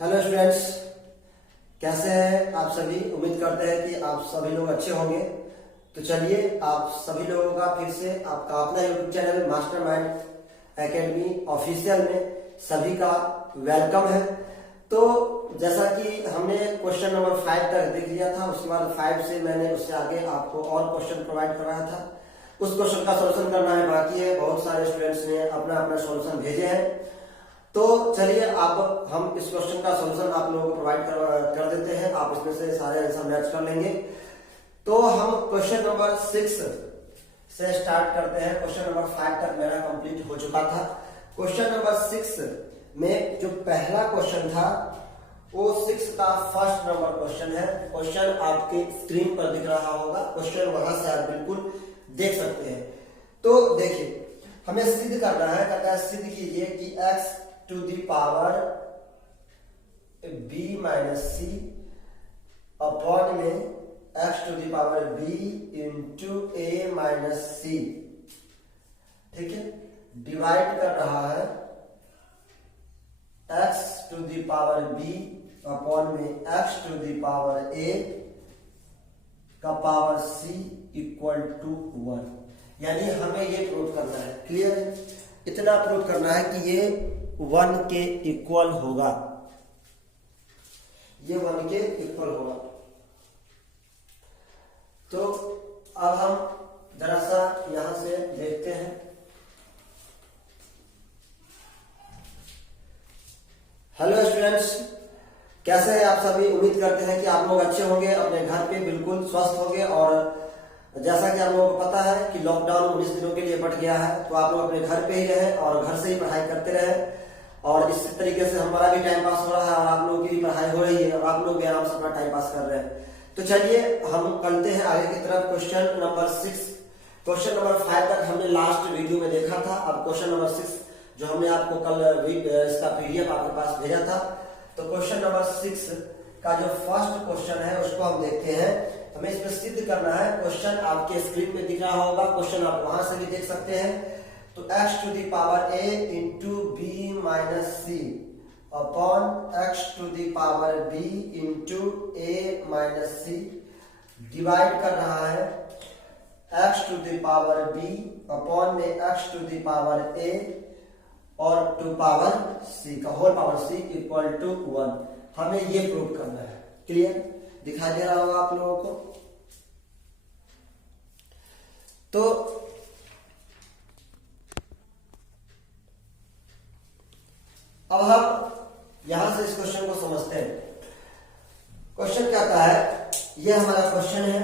Hello students, कैसे हैं आप सभी। उम्मीद करते हैं कि आप सभी लोग अच्छे होंगे। तो चलिए आप सभी लोगों का फिर से आपका अपना YouTube channel mastermind academy official में सभी का वेलकम है। तो जैसा कि हमने क्वेश्चन नंबर 5 तक देख लिया था, उसके बाद 5 से मैंने उससे आगे आपको और क्वेश्चन प्रोवाइड कराया था। उस क्वेश्चन का सोल्यूशन करना है बाकी है। बहुत सारे स्टूडेंट्स ने अपना अपना सोल्यूशन भेजे हैं। तो चलिए अब हम इस क्वेश्चन का सॉल्यूशन आप लोगों को प्रोवाइड कर देते हैं। आप इसमें से सारे आंसर मैच कर लेंगे। तो हम क्वेश्चन नंबर 6 से स्टार्ट करते हैं। क्वेश्चन नंबर 5 तक मेरा कंप्लीट हो चुका था। क्वेश्चन नंबर 6 में जो पहला क्वेश्चन था वो 6 का फर्स्ट नंबर क्वेश्चन है। क्वेश्चन आपके स्क्रीन पर दिख रहा होगा। क्वेश्चन वहां से आप बिल्कुल देख सकते हैं। तो देखिए हमें सिद्ध करना है। कहता है सिद्ध कीजिए कि x to the power b minus C upon में x to the power b into a minus c, ठीक है, डिवाइड कर रहा है x to the power b upon में x to the power a का पावर c इक्वल टू 1। यानी हमें ये प्रूव करना है। क्लियर? इतना प्रूव करना है कि ये 1 के इक्वल होगा। ये 1 के इक्वल होगा। तो अब हम जरा सा यहां से देखते हैं। हेलो स्टूडेंट्स, कैसे हैं आप सभी। उम्मीद करते हैं कि आप लोग अच्छे होंगे, अपने घर पे बिल्कुल स्वस्थ होंगे। और जैसा कि आप लोगों को पता है कि लॉकडाउन 19 दिनों के लिए बढ़ गया है, तो आप लोग अपने घर पे ही रहे और घर से ही पढ़ाई करते रहे। और इस तरीके से हमारा भी टाइम पास हो रहा है और आप लोगों की भी पढ़ाई हो रही है और आप लोग भी आराम से अपना टाइम पास कर रहे हैं। तो चलिए हम चलते हैं आगे की तरफ। क्वेश्चन नंबर 6, क्वेश्चन नंबर 5 तक हमने लास्ट वीडियो में देखा था। अब क्वेश्चन नंबर 6 जो हमने आपको कल इसका पीडीएफ आपके पास भेजा था। तो क्वेश्चन नंबर 6 का जो फर्स्ट क्वेश्चन है उसको हम देखते हैं। हमें इसमें सिद्ध करना है। क्वेश्चन आपके स्क्रीन पे दिख रहा होगा। क्वेश्चन आप वहां से भी देख सकते हैं। तो x to the power a into B minus C upon x to the power b into a minus C divide कर रहा है x to the power b upon में x to the power a और to power c का whole power c equal to 1। हमें ये prove करना है। क्लियर? दिखाई दे रहा होगा आप लोगों को। तो अब हम यहां से इस क्वेश्चन को समझते हैं। क्वेश्चन क्या कहता है, ये हमारा क्वेश्चन है,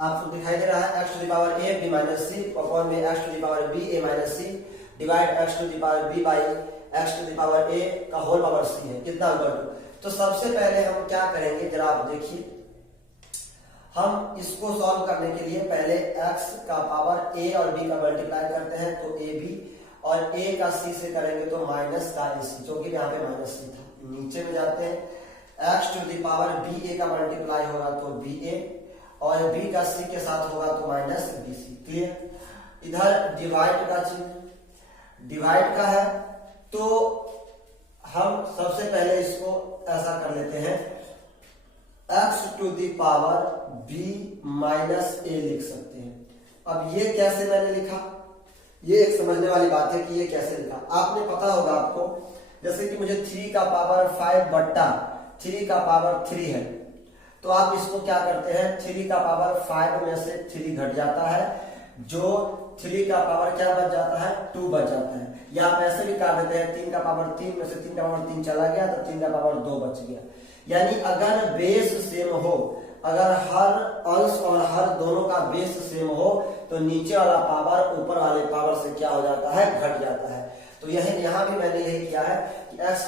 आपको दिखाई दे रहा है x to the power a b minus C upon में x to the power b a minus C divide x to the power b by x to the power a का होल पावर c है। कितना equal? तो सबसे पहले हम क्या करेंगे जरा आप देखिए। हम इसको सॉल्व करने के लिए पहले x का पावर a और b का मल्टीप्लाई करते हैं तो ab, और a का c से करेंगे तो माइनस का ac, जो कि यहाँ पे माइनस c था। नीचे में जाते हैं x to the power ba का मल्टीप्लाई होगा तो ba और b का c के साथ होगा तो माइनस bc। क्लियर? इधर डिवाइड का चिन्ह डिवाइड का है। तो हम सबसे पहले इसको ऐसा कर लेते हैं, x to the power b minus a लिख सकते हैं। अब ये कैसे मैंने लिखा, ये एक समझने वाली बात है कि ये कैसे लिखा। आपने पता होगा आपको, जैसे कि मुझे 3 का पावर 5 बट्टा 3 का पावर 3 है, तो आप इसको क्या करते हैं, 3 का पावर 5 में से 3 घट जाता है, जो 3 का पावर क्या बच जाता है, 2 बच जाता है। या आप ऐसे भी कर देते हैं 3 का पावर 3 में से 3 का पावर 3 चला गया तो 3 का पावर 2 बच गया। यानी अगर बेस सेम हो, अगर हर अंश और हर दोनों का बेस सेम हो तो नीचे वाला पावर ऊपर वाले पावर से क्या हो जाता है, घट जाता है। तो यहाँ भी मैंने यही किया है कि x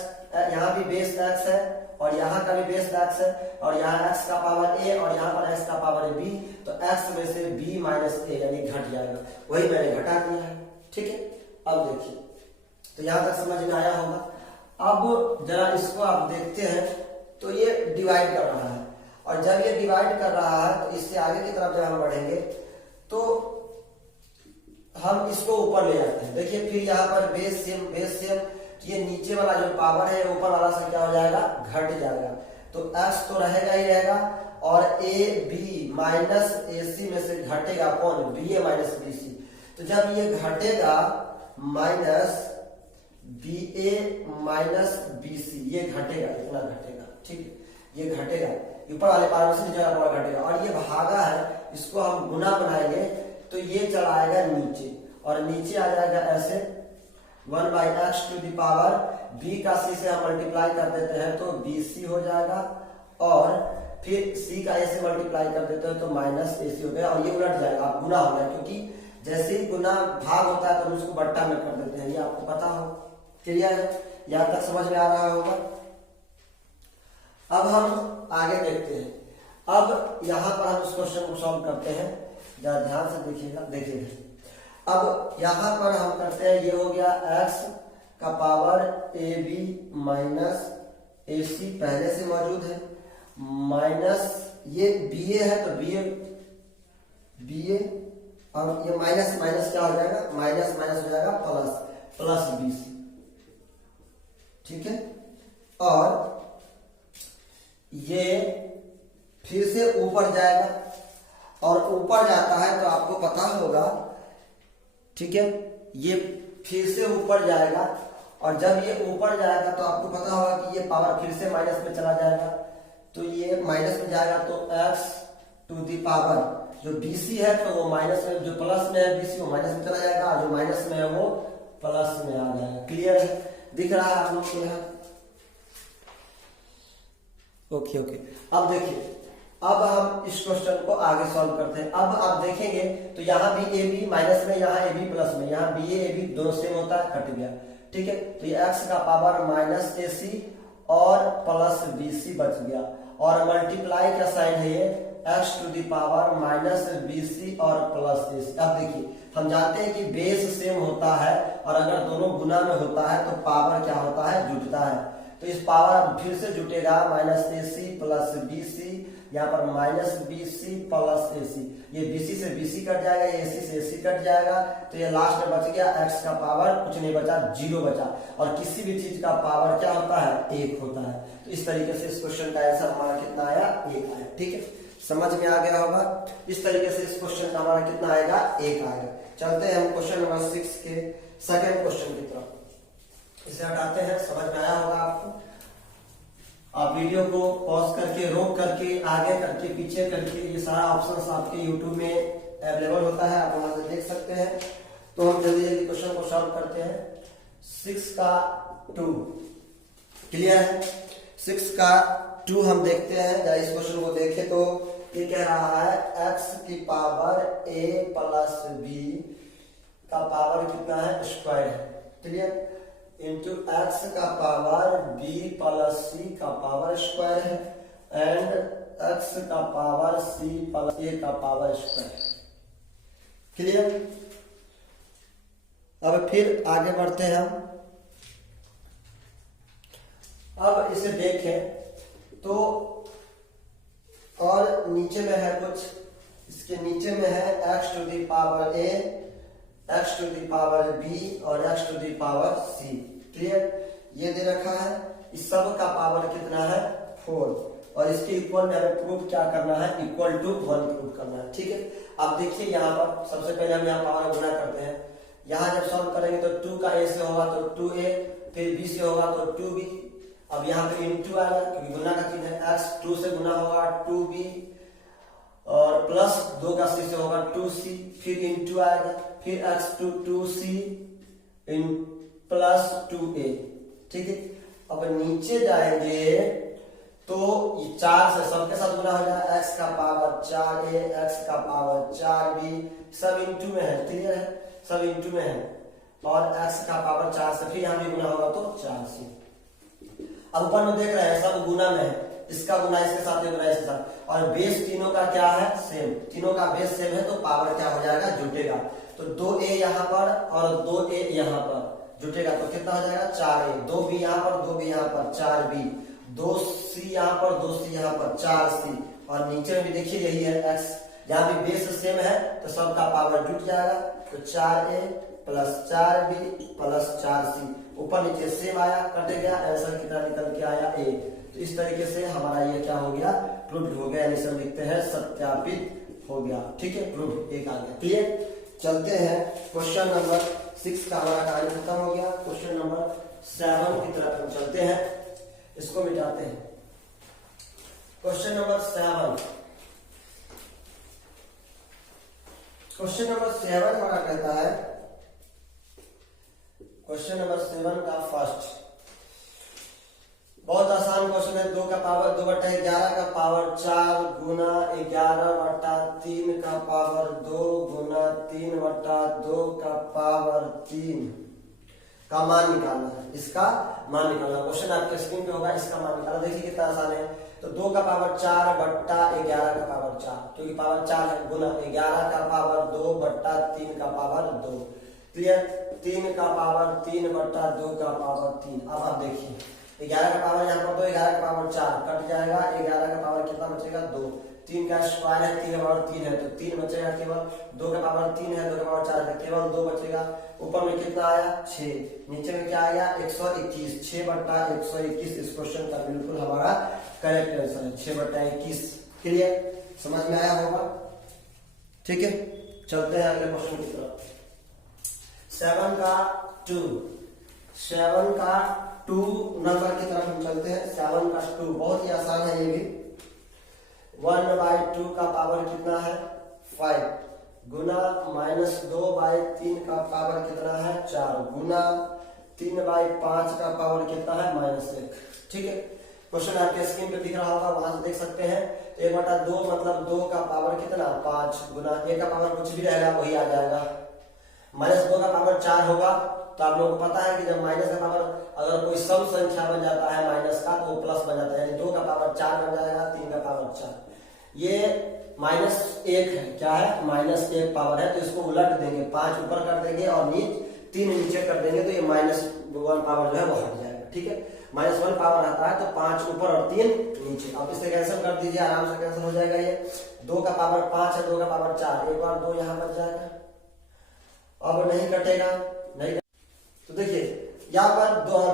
यहाँ भी बेस x है और यहाँ का भी बेस x है और यहाँ x का पावर a और यहाँ पर x का पावर b, तो x में से b माइनस a यानी घट जाएगा। वही मैंने घटा दिया है। ठीक है? अब देखिए, तो यहाँ तक समझ में आया होगा। अब जरा इसको आप देखते हैं तो ये डिवाइड कर रहा है, और जब ये डिवाइड कर रहा है तो इससे आगे की तरफ जब हम बढ़ेंगे तो हम इसको ऊपर ले जाते हैं। देखिए फिर यहाँ पर बेस सेम तो ये नीचे वाला जो पावर है ऊपर वाला से क्या हो जाएगा, घट जाएगा। तो x तो रहेगा ही रहेगा, और ए बी माइनस ए सी में से घटेगा कौन, बी ए माइनस बी सी। तो जब ये घटेगा माइनस बी ए माइनस बी सी, ये घटेगा, इतना घटेगा, ठीक है, ये घटेगा, ऊपर वाले पावर से नीचे वाला पावर घटेगा। और ये भागा है, इसको हम गुना बनाएंगे तो ये चला आएगा नीचे, और नीचे आ जाएगा ऐसे 1/x to the power b का c से हम मल्टीप्लाई कर देते हैं तो bc हो जाएगा, और फिर c का a से मल्टीप्लाई कर देते हैं तो माइनस ac हो गया, और ये उलट जाएगा, आप गुना हो गया, क्योंकि जैसे ही गुना भाग होता है तो हम उसको बट्टा में कर देते हैं, ये आपको पता हो। क्लियर है, यहां तक समझ में आ रहा होगा। अब हम आगे देखते हैं। अब यहां पर हम इस क्वेश्चन को सॉल्व करते हैं, जरा ध्यान से देखिएगा। अब यहां पर हम करते हैं, ये हो गया x का पावर ए बी माइनस ए सी पहले से मौजूद है, माइनस ये बी ए है तो बी ए, और ये माइनस माइनस क्या हो जाएगा, माइनस माइनस हो जाएगा प्लस बी सी, ठीक है। और ये फिर से ऊपर जाएगा, और ऊपर जाता है तो आपको पता होगा, ठीक है, ये फिर से ऊपर जाएगा, और जब ये ऊपर जाएगा तो आपको पता होगा कि ये पावर फिर से माइनस में चला जाएगा, तो ये माइनस में जाएगा तो x टू दी पावर जो bc है तो वो माइनस में, जो प्लस में है bc वो माइनस में चला जाएगा, और जो माइनस में है वो प्लस में आ जाएगा। क्लियर है, दिख रहा है आप लोग को यहाँ? ओके। अब देखिए, अब हम इस क्वेश्चन को आगे सॉल्व करते हैं। अब आप देखेंगे तो यहाँ भी ए बी माइनस में, यहाँ ए बी प्लस में, यहाँ बी ए बी दोनों सेम होता है, कट गया, ठीक है। तो ये x का पावर माइनस ए सी और प्लस बी सी बच गया, और मल्टीप्लाई का साइन है ये x to the power minus B C और प्लस ए सी। अब देखिए, हम जानते हैं कि बेस सेम होता है, और अगर दोनों गुना में होता है तो पावर क्या होता है, जुटता है। तो इस पावर फिर से जुटेगा, माइनस ए सी प्लस बी सी, यहाँ पर माइनस बी सी प्लस ए सी, ये बी सी से बी सी कट जाएगा, ये ए सी से ए सी कट जाएगा, तो ये लास्ट में बच गया x का पावर कुछ नहीं बचा, 0 बचा। और किसी भी चीज का पावर क्या होता है, 1 होता है। तो इस तरीके से इस क्वेश्चन का आंसर हमारा कितना आया, 1 आया, ठीक है, समझ में आ गया होगा। इस तरीके से इस क्वेश्चन का हमारा कितना आएगा, 1 आएगा। चलते हैं हम क्वेश्चन नंबर 6 के सेकंड क्वेश्चन की तरफ। इसे हटाते हैं, समझ में आया होगा आपको। आप वीडियो को पॉज करके, रोक करके, आगे करके, पीछे करके, ये सारा ऑप्शंस आपके यूट्यूब में अवेलेबल होता है, आप वहां से देख सकते हैं। तो हम जल्दी जल्दी क्वेश्चन को सॉल्व करते हैं। 6 का 2 क्लियर है, 6 का 2 हम देखते हैं। जरा इस क्वेश्चन को देखें तो ये कह रहा है x की पावर a प्लस b का पावर कितना है, स्क्वायर है, क्लियर, इंटू x का पावर b प्लस c का पावर स्क्वायर है, एंड x का पावर c प्लस a का पावर स्क्वायर, क्लियर। अब फिर आगे बढ़ते हैं हम। अब इसे देखें तो, और नीचे में है कुछ, इसके नीचे में है x to the power a, x to the power b और x to the power c, clear. ये दे रखा है, इस सब का पावर कितना है, 4, और इसके इक्वल में हमें प्रूफ क्या करना है, इक्वल टू 1 प्रूफ करना है, ठीक है। अब देखिए यहाँ पर सबसे पहले हम यहाँ पावर गुना करते हैं। यहाँ जब सॉल्व करेंगे तो 2 का a से होगा तो 2a, फिर b से होगा तो 2b। अब यहाँ पे इंटू आएगा क्योंकि गुना का चीज है, x 2 से गुना होगा 2b, और प्लस 2 का c से होगा 2c, फिर इंटू आएगा, फिर x to 2c in plus 2a, ठीक है। अब नीचे जाएंगे तो ये 4 से सबके साथ गुना हो जाएगा, x का पावर 4a, x का पावर 4b, सब इंटू में है, क्लियर है, सब इंटू में है, और x का पावर 4 से फिर यहाँ भी गुना होगा तो 4c। अब ऊपर में देख रहे हैं सब गुना में है, इसका गुना इसके साथ, गुना इसके साथ, और बेस तीनों का क्या है, सेम, तीनों का बेस सेम है तो पावर क्या हो जाएगा, जुटेगा। तो 2a यहाँ पर और 2a यहाँ पर जुटेगा तो कितना हो जाएगा, 4a, 2b यहाँ पर, 2b यहाँ पर, 4b, 2c यहाँ पर, 2c यहाँ पर, 4c, और नीचे में भी देखिए यही है x, जहाँ भी बेस सेम है तो सबका पावर जुट जाएगा, तो 4a plus 4b plus 4c, ऊपर नीचे सेम आया, कट गया, आंसर कितना निकल के आया ए। तो इस तरीके से हमारा ये क्या हो गया, प्रूव्ड हो गया, यानी सब लिखते हैं सत्यापित हो गया। ठीक है, प्रूव्ड एक आ गया। क्लियर, चलते हैं क्वेश्चन नंबर 6 का हमारा कार्य खत्म हो गया। क्वेश्चन नंबर 7 की तरफ हम चलते हैं, इसको मिटाते हैं। क्वेश्चन नंबर 7, क्वेश्चन नंबर 7 हमारा कहता है, क्वेश्चन नंबर 7 का फर्स्ट बहुत आसान क्वेश्चन है। 2 का पावर 2/11 का पावर 4 गुना 11/3 का पावर 2 गुना 3/2 का पावर 3 का मान निकालना है। इसका मान निकालना, क्वेश्चन आपके स्क्रीन पे होगा, इसका मान निकालना। देखिए कितना आसान है। तो 2 का पावर 4/11 का पावर 4, क्योंकि पावर 4 है, गुना 11 का पावर 2/3 का पावर 2। क्लियर, 3 का पावर 3/2 का पावर 3। अब आप देखिए 11 का पावर यहाँ पर 2, 11 का पावर 4 कट जाएगा, 11 का पावर कितना बचेगा 2, 3 का स्क्वायर है, 3 का पावर 3 है, तो 3 बचेगा केवल, 2 का पावर 3 है, 2 का पावर 4 है, केवल 2 बचेगा। ऊपर में कितना आया 6, नीचे में क्या आया 121, 6/121 इस क्वेश्चन का बिल्कुल हमारा करेक्ट आंसर है, 6/21। क्लियर, समझ में आया होगा। ठीक है, चलते हैं अगले क्वेश्चन की तरफ। 7 का 2 नंबर की तरफ हम चलते हैं। 7 का 2 बहुत ही आसान है ये भी। 1/2 का पावर कितना है 5 गुना -2/3 का पावर कितना है 4 गुना 3/5 का पावर कितना है -1। ठीक है, क्वेश्चन आपके स्क्रीन पे दिख रहा होगा, वहां से देख सकते हैं। 1/2 मतलब 2 का पावर कितना 5 गुना 1 का पावर कुछ भी रहेगा वही आ जाएगा, -2 का पावर 4 होगा। तो आप लोगों को पता है कि जब माइनस का पावर अगर कोई सम संख्या बन जाता है माइनस का, तो वो प्लस बन जाता है, यानी 2 का पावर 4 बन जाएगा, 3 का पावर 4। ये -1 है, क्या है -1 पावर है, तो इसको उलट देंगे, 5 ऊपर कर देंगे और 3 नीचे कर देंगे, तो ये -1 पावर जो है वो हट जाएगा। ठीक है, -1 पावर आता है तो 5 ऊपर और 3 नीचे। अब इसे कैंसिल कर दीजिए, आराम से कैंसिल हो जाएगा। ये 2 का पावर 5 है, 2 का पावर 4, एक बार 2 यहाँ बच जाएगा, अब नहीं कटेगा, नहीं। तो देखिए यहाँ पर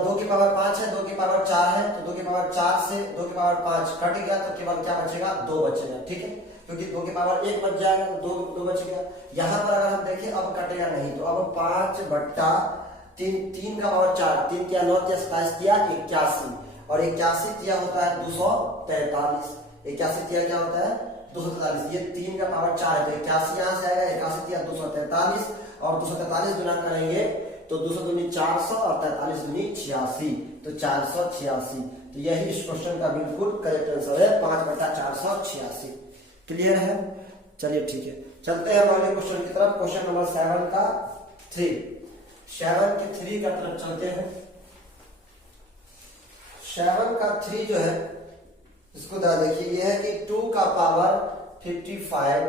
2 की पावर 5 है, 2 की पावर 4 है, तो 2 की पावर 4 से 2 की पावर 5 कट गया, तो केवल क्या बचेगा 2 बचेगा। ठीक है, क्योंकि 2 की पावर 1 बच जाएगा, तो 2 बच गया। यहाँ पर अगर हम देखें अब कटेगा नहीं, तो अब 5/3, 3 का पावर 4, 3 तिया 9 तिया 27 तिया 81, और 81 तिया होता है 243, 81 तिया क्या होता है 243। ये 3 का पावर 4 है, तो 81 यहाँ से आएगा, 81 तिया 243, और 243 गुना करेंगे तो 200 दूनी 400 और 43 दूनी 86, तो 486। तो यही इस क्वेश्चन का बिल्कुल करेक्ट आंसर है, 5/486। क्लियर है, चलिए ठीक है, चलते हैं अगले क्वेश्चन की तरफ। क्वेश्चन नंबर 7 का 3, 7 के 3 का तरफ चलते हैं। 7 का 3 जो है इसको देखिए, ये है कि 2 का पावर 55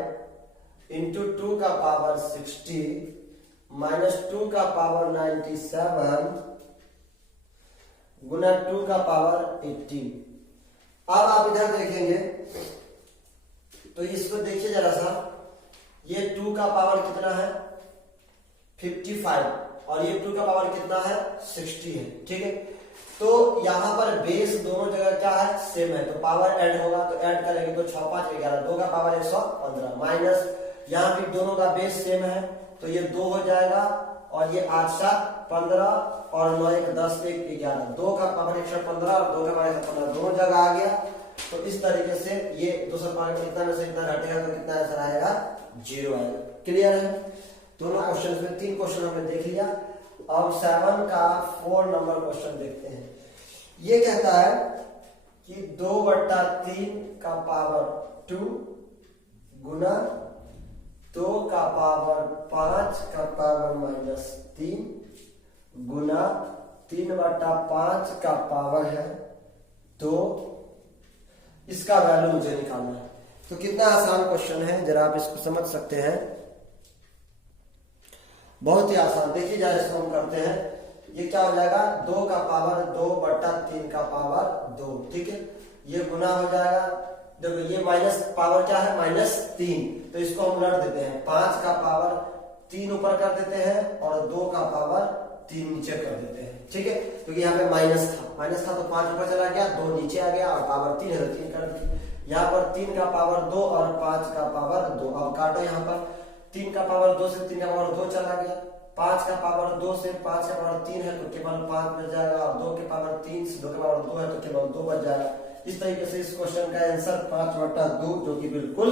इंटू 2 का पावर 60 -2 का पावर 97 गुना 2 का पावर 18। अब आप इधर देखेंगे तो इसको देखिए जरा सा, ये 2 का पावर कितना है 55 और ये 2 का पावर कितना है 60 है। ठीक है, तो यहां पर बेस दोनों जगह क्या है सेम है, तो पावर ऐड होगा, तो ऐड करेंगे तो 6 5 11, 2 का पावर 115 माइनस यहाँ भी दोनों का बेस सेम है, तो ये 2 हो जाएगा, और ये 8 7 15 और 9 1 10 1 11, 2 का पावर 115 और 2 का पावर 115 दोनों जगह आ गया। तो इस तरीके से ये 205 कितना में से कितना घटेगा, तो कितना आंसर आएगा 0 आएगा। क्लियर है, दोनों क्वेश्चन में 3 क्वेश्चन हमने देख लिया। अब 7 का 4 नंबर क्वेश्चन देखते हैं। ये कहता है कि 2/3 का पावर 2 गुना 2 का पावर 5 का पावर -3 गुना 3/5 का पावर है 2, इसका वैल्यू मुझे निकालना है। तो कितना आसान क्वेश्चन है, जरा आप इसको समझ सकते हैं, बहुत ही आसान। देखिए जरा इसको हम करते हैं, ये क्या हो जाएगा 2 का पावर 2/3 का पावर 2। ठीक है, ये गुना हो जाएगा, देखो ये माइनस पावर क्या है -3, तो इसको हम उलट देते हैं, 5 का पावर 3 ऊपर कर देते हैं और 2 का पावर 3 नीचे कर देते हैं, ठीक है, क्योंकि यहाँ पे माइनस था तो 5 ऊपर चला गया, 2 नीचे आ गया और पावर 3 है तो 3 कर दिया। यहाँ पर 3 का पावर 2 और 5 का पावर 2, अब काटो, यहाँ पर 3 का पावर 2 से 3 का पावर 2 चला गया, 5 का पावर 2 से 5 का पावर 3 है तो केवल 5 बच जाएगा, और 2 के पावर 3 से 2 के पावर 2 है तो केवल 2 बच जाएगा। इस तरीके से इस क्वेश्चन का आंसर 5/2 जो कि बिल्कुल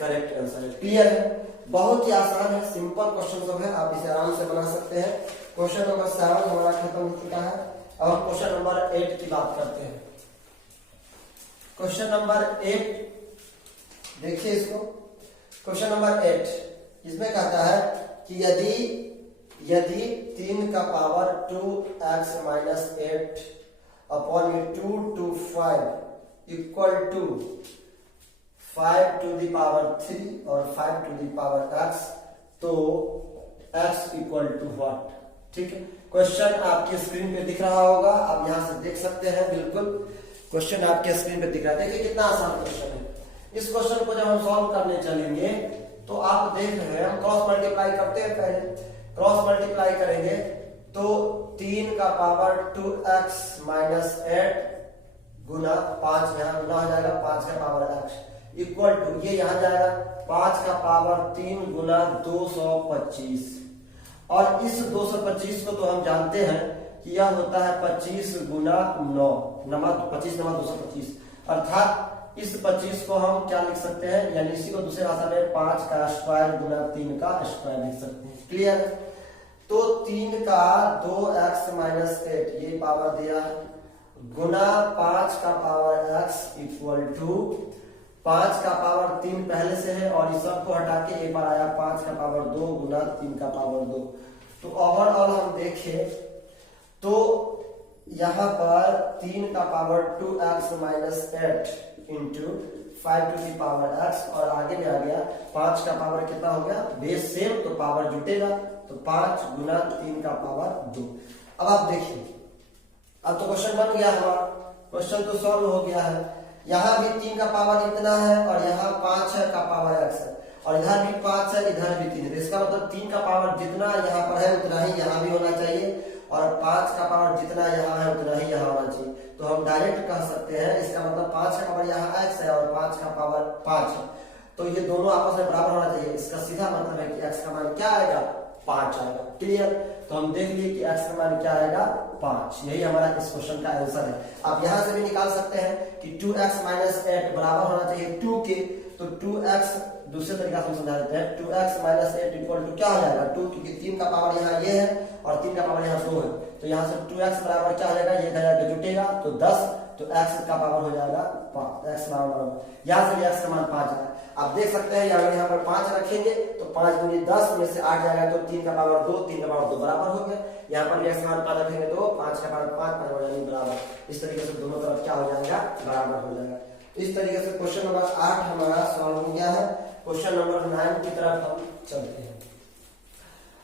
करेक्ट आंसर है। क्लियर है, बहुत ही आसान है, सिंपल क्वेश्चन सब है, आप इसे आराम से बना सकते हैं। क्वेश्चन नंबर 7 हमारा खत्म हो चुका है। अब हम क्वेश्चन नंबर 8 की बात करते हैं। क्वेश्चन नंबर 8 देखिए इसको, क्वेश्चन नंबर 8 इसमें कहता है कि यदि 3 का पावर 2x - 8 upon 2 to 5 equal to 5 to the power 3 और 5 to the power x, तो x इक्वल टू व्हाट। ठीक है, क्वेश्चन आपकी स्क्रीन पे दिख रहा होगा, आप यहां से देख सकते हैं, बिल्कुल क्वेश्चन आपके स्क्रीन पे दिख रहा है। देखिए कितना आसान क्वेश्चन है। इस क्वेश्चन को जब हम सॉल्व करने चलेंगे तो आप देख रहे हैं, हम क्रॉस मल्टीप्लाई करते हैं, पहले क्रॉस मल्टीप्लाई करेंगे तो 3 का पावर 2x - 8 गुना 5, यहाँ गुना हो जाएगा 5 का पावर x इक्वल टू, ये यहां जाएगा 5 का पावर 3 गुना 225, और इस 225 को तो हम जानते हैं कि यह होता है 25 गुना 9, 25 9 225, अर्थात इस 25 को हम क्या लिख सकते हैं, यानी इसी को दूसरे भाषा में 5 का स्क्वायर गुना 3 का स्क्वायर लिख सकते हैं। क्लियर है, तो 3 का 2x - 8 ये पावर दिया है गुना 5 का पावर x इक्वल टू 5 का पावर 3 पहले से है और इस सब को हटा के एक बार आया 5 का पावर 2 गुना 3 का पावर 2। तो ओवरऑल हम देखें तो यहां पर 3 का पावर 2x - 8 into 5 to the power x, और आगे में आ गया 5 का पावर कितना हो गया, बेस सेम तो पावर जुटेगा, तो 5 गुना 3 का पावर 2। अब आप देखिए, अब तो क्वेश्चन बन गया हमारा, क्वेश्चन तो सॉल्व हो गया है। यहाँ भी 3 का पावर इतना है और यहाँ 5 का पावर x है, और इधर भी 5 है, इधर भी 3 है, इसका मतलब 3 का पावर जितना यहाँ पर है उतना ही यहाँ भी होना चाहिए, और 5 का पावर जितना यहाँ है उतना ही यहाँ होना चाहिए। तो हम डायरेक्ट कह सकते हैं, इसका मतलब 5 का पावर यहाँ x है और 5 का पावर 5 है, तो ये दोनों आपस में बराबर होना चाहिए। इसका सीधा मतलब है कि x का मान क्या आएगा, 5 आएगा। क्लियर, तो हम देख लिए कि x का मान क्या आएगा, 5। यही हमारा इस क्वेश्चन का आंसर है। आप यहां से भी निकाल सकते हैं कि 2x - 8 बराबर होना चाहिए 2 के, तो 2x दूसरे तरीका से समझा देते हैं, 2x - 8 इक्वल टू क्या हो जाएगा 2, क्योंकि 3 का पावर यहाँ ये है और 3 का पावर यहाँ 2 है, तो यहाँ से 2x बराबर क्या हो जाएगा, ये जाएगा जुटेगा तो 10, तो x का पावर हो जाएगा 5, x बराबर, यहाँ से x का मान 5 आया। आप देख सकते हैं यहाँ पर 5 रखेंगे तो 5 गुनी 10 में से 8 जाएगा, तो 3 का पावर 2, 3 का पावर 2 बराबर हो गया। यहाँ पर x का मान 5 रखेंगे तो 5 का पावर 5 हो जाएगा बराबर। इस तरीके से दोनों तरफ क्या हो जाएगा, बराबर हो जाएगा। इस तरीके से क्वेश्चन नंबर 8 हमारा सॉल्व हो गया है। क्वेश्चन नंबर 9 की तरफ हम चलते हैं।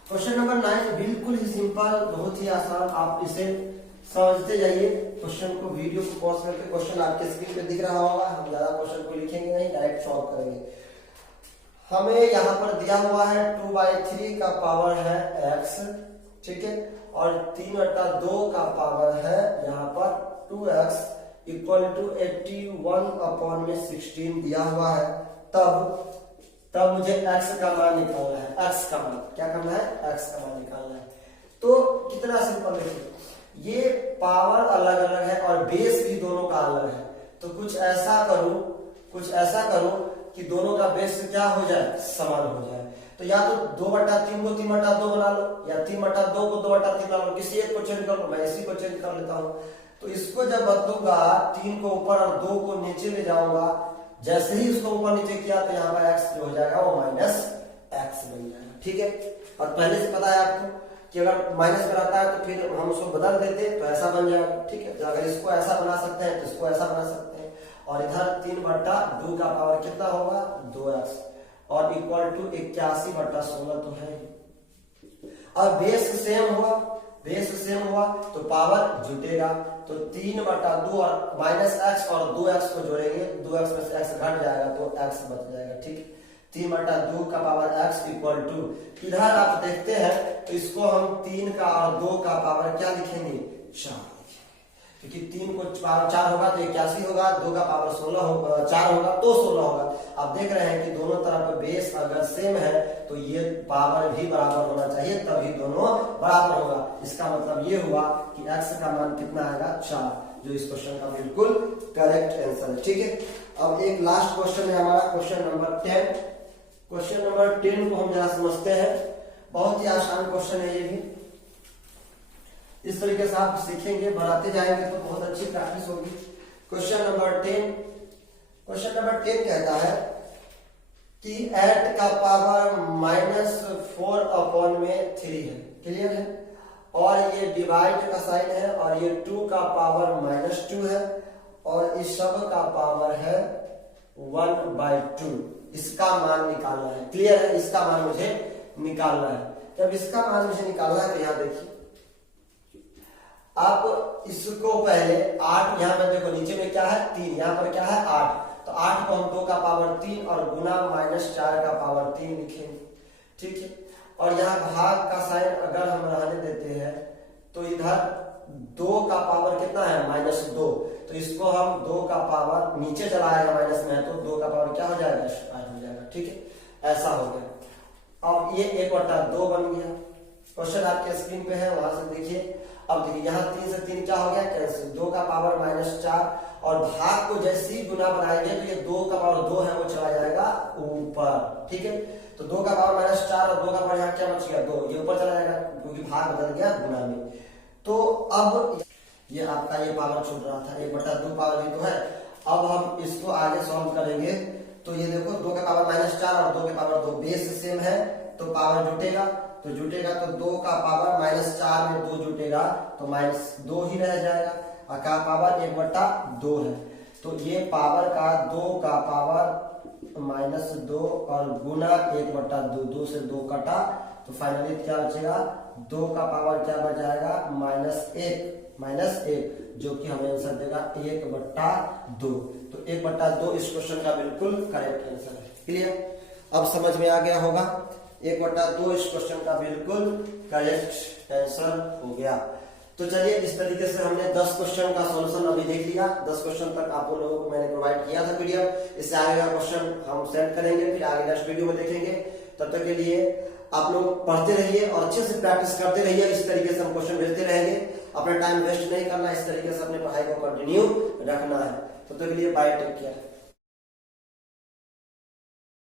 क्वेश्चन नंबर 9 बिल्कुल ही सिंपल, बहुत ही आसान, आप इसे समझते जाइए। क्वेश्चन को, वीडियो को पॉज करके, क्वेश्चन आपके स्क्रीन पे दिख रहा होगा, हम ज्यादा क्वेश्चन को लिखेंगे नहीं, डायरेक्ट सॉल्व करेंगे। हमें यहाँ पर दिया हुआ है 2/3 का पावर है x, ठीक है, और 3/2 का पावर है यहाँ पर 2x इक्वल टू 81/16 दिया हुआ है। तब मुझे x का मान निकालना है। x का मान क्या करना है, x का मान निकालना है। तो कितना सिंपल है, ये पावर अलग अलग है और बेस भी दोनों का अलग है, तो कुछ ऐसा करूं कि दोनों का बेस क्या हो जाए, समान हो जाए। तो या तो 2/3 को 3/2 बना लो, या 3/2 को 2/3 बना लो, किसी एक को चेंज कर लो, मैं इसी को चेंज कर लेता हूं। तो इसको जब बदलूंगा, 3 को ऊपर और 2 को नीचे ले जाऊंगा, जैसे ही इसको ऊपर नीचे किया तो यहाँ पर x जो हो जाएगा वो -x बन जाएगा। ठीक है, और पहले से पता है आपको कि अगर माइनस में रहता है तो फिर हम उसको बदल देते तो ऐसा बन जाएगा। ठीक है, तो अगर इसको ऐसा बना सकते हैं तो इसको ऐसा बना सकते हैं, और इधर 3/2 का पावर कितना होगा, 2x, और इक्वल टू 81/16 तो है। अब बेस सेम हुआ तो पावर जुटेगा, तो 3/2 और -x और 2x को जोड़ेंगे, 2x में से x घट जाएगा तो x बच जाएगा। ठीक, 3/2 का पावर x इक्वल टू, इधर आप देखते हैं तो इसको हम 3 का और 2 का पावर क्या लिखेंगे, 4 लिखेंगे, क्योंकि 3 को 4 होगा तो 81 होगा, 2 का पावर 16 होगा, 4 होगा तो 16 होगा। आप देख रहे हैं कि दोनों तरफ बेस अगर सेम है तो ये पावर भी बराबर होना चाहिए, तभी दोनों बराबर होगा। इसका मतलब ये हुआ कि x का मान कितना आएगा, 4, जो इस क्वेश्चन का बिल्कुल करेक्ट आंसर है। ठीक है, अब एक लास्ट क्वेश्चन है हमारा, क्वेश्चन नंबर 10। क्वेश्चन नंबर 10 को हम जरा समझते हैं, बहुत ही आसान क्वेश्चन है ये भी। इस तरीके से आप सीखेंगे, बढ़ाते जाएंगे तो बहुत अच्छी प्रैक्टिस होगी। क्वेश्चन नंबर 10, क्वेश्चन नंबर 10 कहता है कि 8 का पावर -4/3 है, क्लियर है, और ये डिवाइड का साइन है, और ये 2 का पावर -2 है, और इस सब का पावर है 1/2। इसका मान निकालना है, क्लियर है, इसका मान मुझे निकालना है। जब इसका मान मुझे निकालना है तो यहां देखिए, आप इसको पहले 8, यहां पर देखो नीचे में क्या है 3, यहां पर क्या है 8, तो 8 को हम 2 का पावर 3 और गुना -4 का पावर 3 लिखेंगे। ठीक है, और यहाँ भाग का साइन अगर हम रहने देते हैं तो इधर 2 का पावर कितना है, -2, तो इसको हम 2 का पावर नीचे चला आएगा, माइनस में है तो 2 का पावर क्या हो जाएगा, 8 हो जाएगा। ठीक है, ऐसा हो गया। अब ये 1/2 बन गया। क्वेश्चन आपके स्क्रीन पे है, वहां से देखिए। अब देखिए यहाँ 3 से 3 क्या हो गया, कैंसिल, 2 का पावर -4, और भाग को जैसे ही गुना बनाएंगे तो ये 2 का पावर 2 है वो चला जाएगा ऊपर। ठीक है, तो 2 का पावर -4 और 2 का पावर यहाँ क्या बच गया, 2, ये ऊपर चला जाएगा क्योंकि भाग बदल गया गुना में। तो अब ये आपका ये पावर छूट रहा था, 1/2 पावर भी तो है। अब हम इसको आगे सॉल्व करेंगे तो ये देखो 2 का पावर -4 और 2 के पावर 2 बेस सेम है तो पावर जुटेगा, तो 2 का पावर -4 में 2 जुटेगा तो -2 ही रह जाएगा, और का पावर 1/2 है, तो ये पावर का 2 का पावर -2 और गुना 1/2, 2 से 2 कटा तो फाइनली क्या बचेगा, 2 का पावर क्या बच जाएगा, -1, जो कि हमें आंसर देगा 1/2। तो 1/2 इस क्वेश्चन का बिल्कुल करेक्ट आंसर है। क्लियर, अब समझ में आ गया होगा, 1/2 इस क्वेश्चन का बिल्कुल करेक्ट आंसर हो गया। तो चलिए, इस तरीके से हमने 10 क्वेश्चन का सॉल्यूशन अभी देख लिया। 10 क्वेश्चन तक आप लोगों को मैंने प्रोवाइड किया था पीडीएफ, इससे आगे का क्वेश्चन हम सेंड करेंगे, फिर आगे नेक्स्ट वीडियो में देखेंगे। तब तक के लिए आप लोग पढ़ते रहिए और अच्छे से प्रैक्टिस करते रहिए। इस तरीके से हम क्वेश्चन भेजते रहेंगे, अपना टाइम वेस्ट नहीं करना, इस तरीके से अपने पढ़ाई को कंटिन्यू रखना है। तब तक के लिए बाय, टेक केयर।